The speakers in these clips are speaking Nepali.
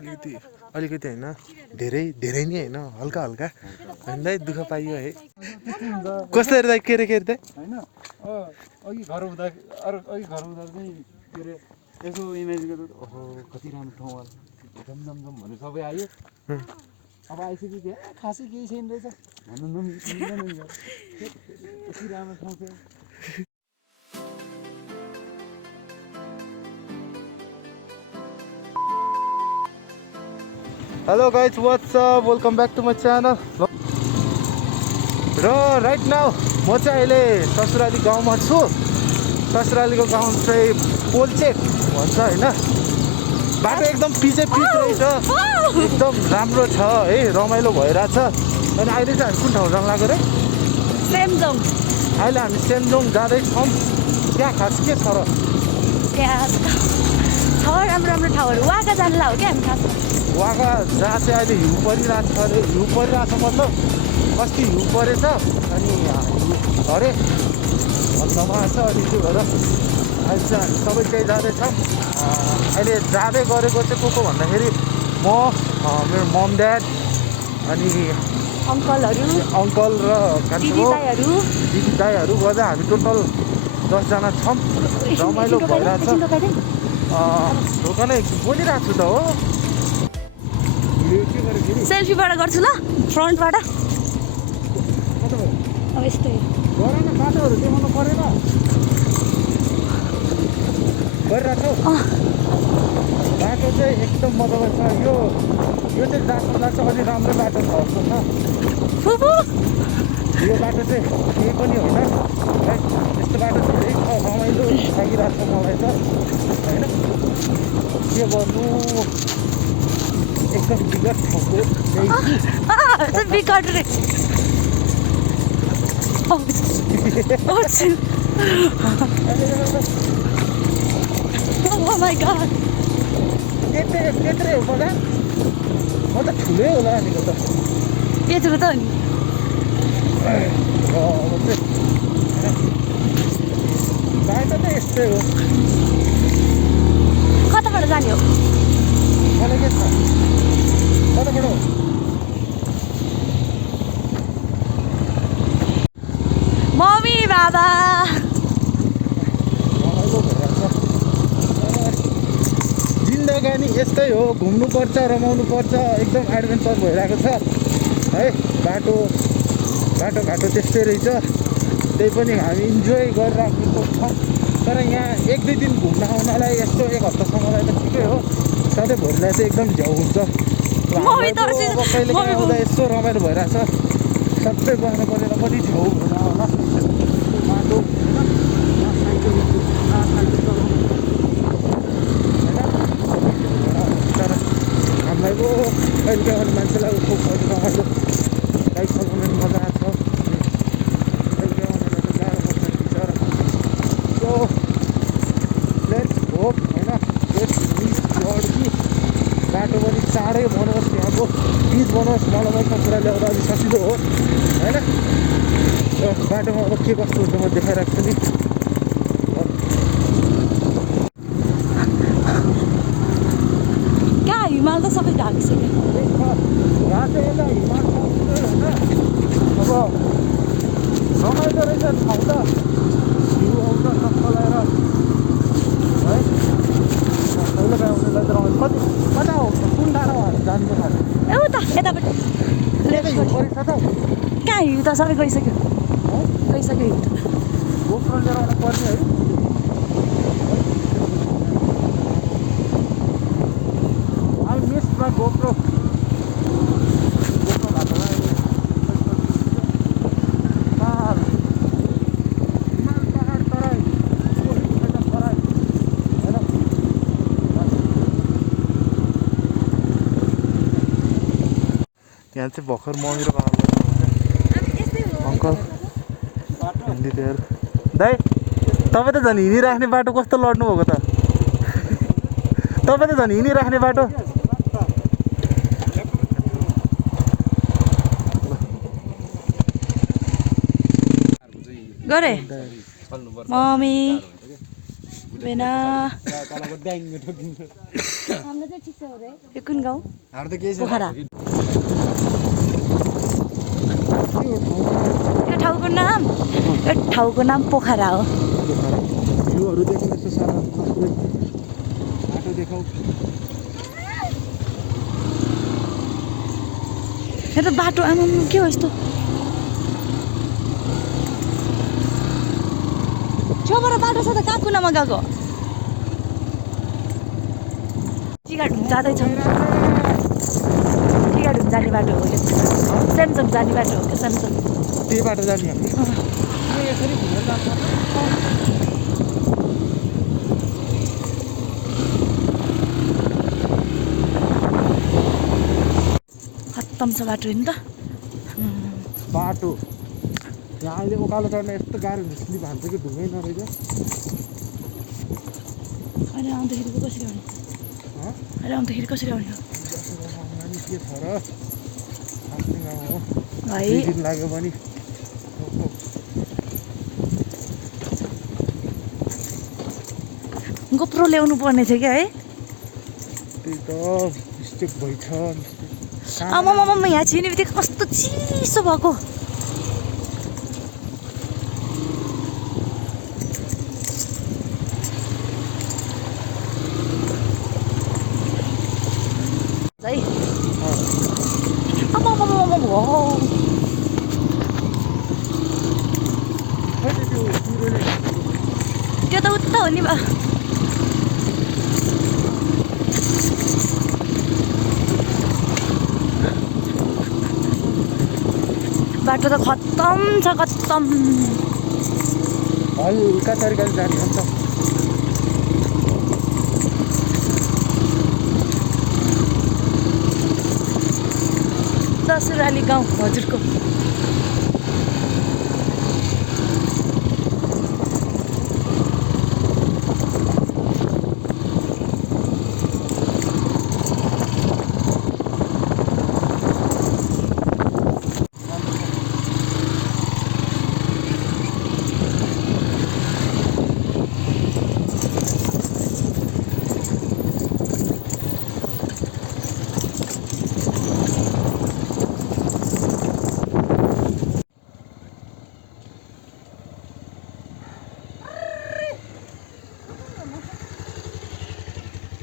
अलिकति होइन धेरै धेरै नै होइन हल्का हल्का होइन दाइ दुःख पाइयो है कस्तो हेर्दा के रे होइन अघि घर हुँदा चाहिँ के अरे यसो इमेज गरेर ओहो कति राम्रो ठाउँ होला जम जम जम भनेर सबै आयो अब आइसक्यो क्या खासै केही छैन रहेछ भन्नु मिल्दैन नि कति राम्रो ठाउँ थियो Hello guys, what's up? Welcome back to my channel. र राइट नाउ म चाहिँ अहिले ससुराली गाउँमा छु। ससुरालीको गाउँ चाहिँ पोलचेक भन्छ होइन। बाटो एकदम पिच रहेछ, एकदम राम्रो छ है, रमाइलो भइरहेछ। अनि अहिले चाहिँ हामी कुन ठाउँ जान लाग्यो रे? सेमजोङ। अहिले हामी सेमजोङ जाँदैछौँ। त्यहाँ खास के छ र? त्यहाँ छ राम्रो राम्रो ठाउँहरू। वाका जानु लाग्यो क्या हामी खास। वाका जहाँ चाहिँ अहिले हिउँ परिरहेको छ अरे, हिउँ परिरहेको छ मतलब अस्ति हिउँ परेछ अनि हरे भन्नमा छ अनि त्यो भएर अहिले चाहिँ हामी सबै त्यही जाँदैछौँ। अहिले जाँदै गरेको चाहिँ को भन्दाखेरि म मेरो मम ड्याड अनि अङ्कल र दिदी दाईहरू गर्दा हामी टोटल 10 जना छौँ। रमाइलो भइरहेछ। ढोका नै बोलिरहेको छु त हो। सेल्फीबाट गर्छु ल फ्रन्टबाट। अब यस्तै बाटोहरू देखाउनु परेन गरिरहेको बाटो चाहिँ एकदम मजाको छ। यो चाहिँ जहाँसम्म अझै राम्रो बाटो छ जस्तो छ। यो बाटो चाहिँ केही पनि होइन है, यस्तो बाटो धेरै रमाइलो लागिरहेको छ मलाई त होइन। के गर्नु एकदम विगत ठाउँको बिकट रे। Oh my god. त्यत्रै हो पदा म त ठुलै होला भनेको त यत्रो त हो नि। बाटो त यस्तै हो। कताबाट जाने हो? मलाई के छ कताबाट हो? मम्मी बाबा जिन्दगानी यस्तै हो, घुम्नुपर्छ रमाउनुपर्छ। एकदम एडभेन्चर भइरहेको छ है। बाटो घाटो त्यस्तै रहेछ, त्यही पनि हामी इन्जोय गरिराखेको छौँ। तर यहाँ 1-2 दिन घुम्न आउनलाई यस्तो 1 हप्तासम्मलाई त ठिकै हो। सधैँभरिलाई चाहिँ एकदम झ्याउ हुन्छ। अब कहिले काहीँ आउँदा यसो रमाइलो भइरहेछ। सबै बस्नु परेर पनि झ्याउ हुन होला बाटो तर हामीलाई पो कहिले काहीँ मान्छेलाई उसको रमाइलो बाइक चलाउनु मजा आएको छ। कहिले काहीँ आउनेलाई त गाह्रो पर्छ बिचरा। सो लेट्स होप होइन लेट्स मिस गड कि बाटो पनि चाँडै बनोस्, यहाँको बिच बनोस्। मलाई मात्रै कुरा ल्याउँदा अलिक सजिलो हो होइन। बाटोमा अब के कस्तो हुन्छ म देखाइरहेको छु नि। कहाँ हिमाल त सबै ढाकिसक्यो। यहाँ चाहिँ यता हिमाल होइन। अब रमाइलो रहेछ ठाउँ त, भ्यू आउँछ चलाएर है। पहिलो काहीँ आउनेलाई त रमाइलो। कता हो कुन डाँडा जान्छ खानु? उता यतापट्टि हिउँ परेछ त। कहाँ हिउँ त सबै गइसक्यो हिउँ त। गोप्रो लिएर आउनु पर्ने है। आई मिस माई गोप्रो भएको हिमाल पहाड तराई तराई होइन। यहाँ चाहिँ भर्खर मम्मी र बाबा अङ्कल हिँडिदिएर दाइ तपाईँ त झन् हिँडिराख्ने बाटो कस्तो लड्नु भएको त? तपाईँ त झन् हिँडिराख्ने बाटो गरे मम्मी बेना हाम्रो चाहिँ ठिक छ हो रे यो कुन गाउँ हाम्रो त केही छैन पोखरा यो ठाउँको नाम पोखरा हो भ्यूहरू देख्नु यस्तो साह्रो पुरै बाटो देखाउ यो त बाटो आमा के हो यस्तो छेउबाट बाटो छ त कहाँ कुनामा गएको टिकाडुङ जाँदैछौँ टिकाडुङ जाने बाटो हो क्या स्यामसङ जाने बाटो हो क्या स्यामसङ त्यही बाटो जाने हामी यसरी घुमेर जानुपर्छ खत्तम छ बाटो नि त बाटो यहाँ अहिले उकालो चढ्न यस्तो गाह्रो हुन्छ स्लिप हान्छ कि ढुङ्गै नरहेछ अहिले आउँदाखेरि पो कसरी आउने अहिले आउँदाखेरि कसरी आउने नानी के छ र आफ्नो गाउँ हो है 2 दिन लाग्यो भने गोप्रो ल्याउनु पर्ने थियो क्या है त्यही त मिस्टेक भइछ आमा यहाँ छिर्ने बित्तिकै कस्तो चिसो भएको है आमा त्यो त उता हो नि बा बाटो त खत्तम छ खत्तम हल्का तरिकाले जाने हुन्छ सासुराली गाउँ हजुरको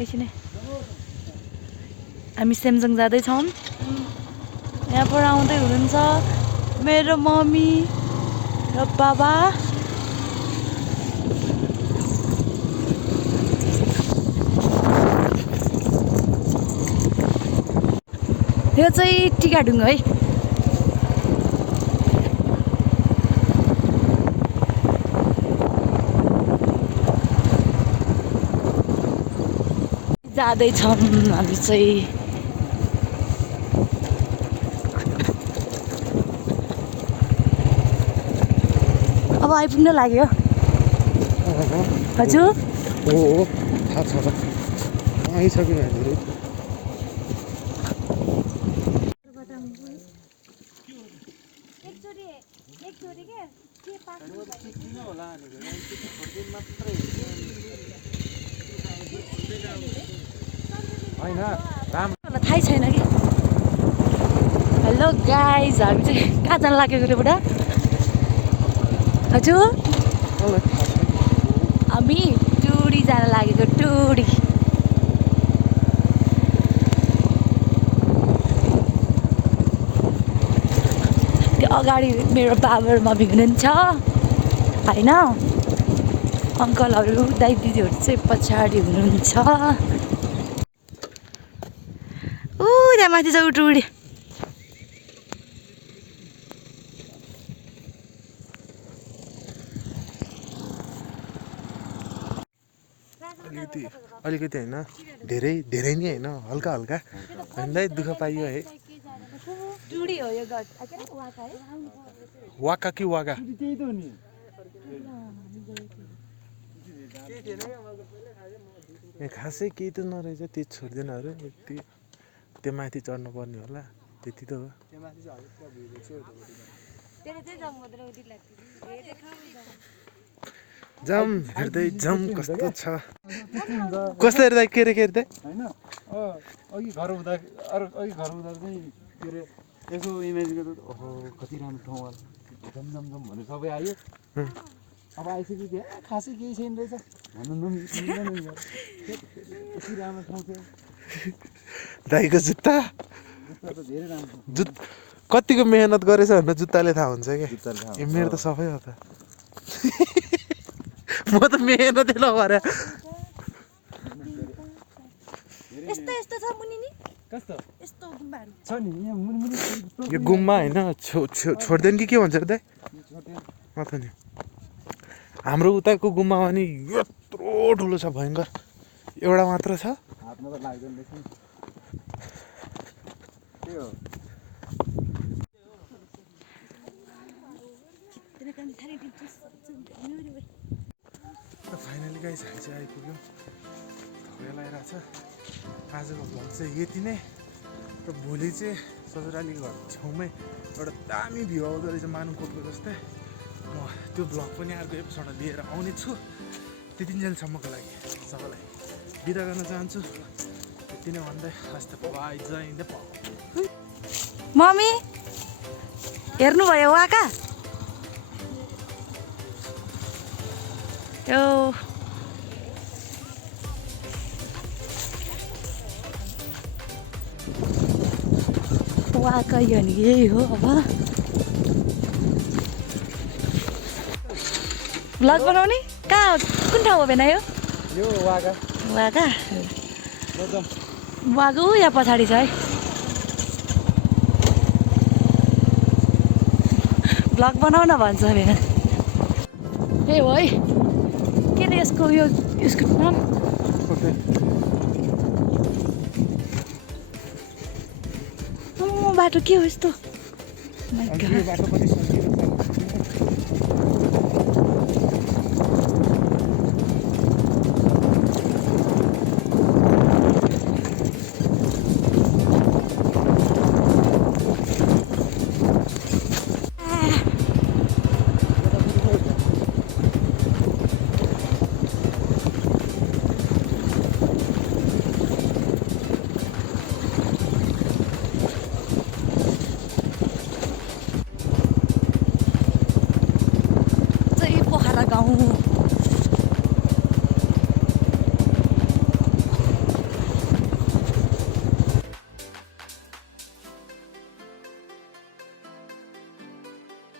एकछिन हामी स्यामसङ जाँदैछौँ यहाँबाट आउँदै हुनुहुन्छ मेरो मम्मी र बाबा यो चाहिँ टिकाडुङ है जाँदैछौँ हामी चाहिँ अब आइपुग्न लाग्यो हजुर हो थाहा छ आइसक्यो हामीहरू थाहै छैन कि हेलो गाइज हामी चाहिँ कहाँ जान लागेको रे बुढा हजुर हामी टुडी जान लागेको टुडी त्यो अगाडि मेरो बाबा र मम्मी हुनुहुन्छ होइन अङ्कलहरू दाइ दिदीहरू चाहिँ पछाडि हुनुहुन्छ त्यहाँ माथि छ टुडी अलिकति होइन धेरै धेरै नै होइन हल्का हल्का भन्दै दुःख पाइयो है टुडी हो यो वाका कि वागा खासै केही त नरहेछ त्यो छोड्दैन अरे यति त्यो माथि चढ्नु पर्ने होला त्यति त हो जाम हेर्दै जाम कस्तो छ त्यस्तै हुन्छ कस्तो हेर्दै के हेर्दै होइन अघि घर हुँदा अघि घर हुँदा चाहिँ के अरे यसो इमेजिन गर्दा ओहो कति राम्रो ठाउँ होला झम झम झम भनेर सबै आयो अब आइसक्यो क्या खासै केही छैन रहेछ भन्नु यति राम्रो ठाउँ थियो दाइको जुत्ता जुत्ता त धेरै राम्रो कतिको मेहनत गरेछ भनेर जुत्ताले थाहा हुन्छ क्या जुत्ताले थाहा ए मेरो त सबै हो त म त मेहनतै नगरे यस्तो यस्तो छ मुनि नि कस्तो यस्तो गुम्बाहरू छ नि यहाँ मुनि यो गुम्बा होइन छोड्दैन कि के भन्छ र दाइ माथि नि हाम्रो उताको गुम्बामा नि यत्रो ठुलो छ भयङ्कर एउटा मात्र छ हातमा त लाग्दैन रहेछ नि के हो फाइनली गाइस हामी चाहिँ आइपुग्यौँ थोरै लगाइरहेको छ आजको भ्लग चाहिँ यति नै र भोलि चाहिँ ससुरालीको घर छेउमै एउटा दामी भ्यू आउँदो रहेछ मानुकोटको जस्तै म त्यो भ्लग पनि अर्को एपिसोडमा लिएर आउने छु त्यतिन्जेलसम्मको लागि सबैलाई बिदा गर्न चाहन्छु यति नै भन्दै हस्त बाई जय नेपाल मम्मी हेर्नुभयो वाका यो वाका यो नि यही हो अब भ्लग बनाउने कहाँ कुन ठाउँ हो भेना यो वागा वाका एकदम वाका ऊ यहाँ पछाडि छ है भ्लग बनाउन भन्छ भेना ए हो है के अरे यसको नाम बाटो के हो यस्तो My God. बाटो पनि सजिलो छ चाहिँ पोखरा गाउँ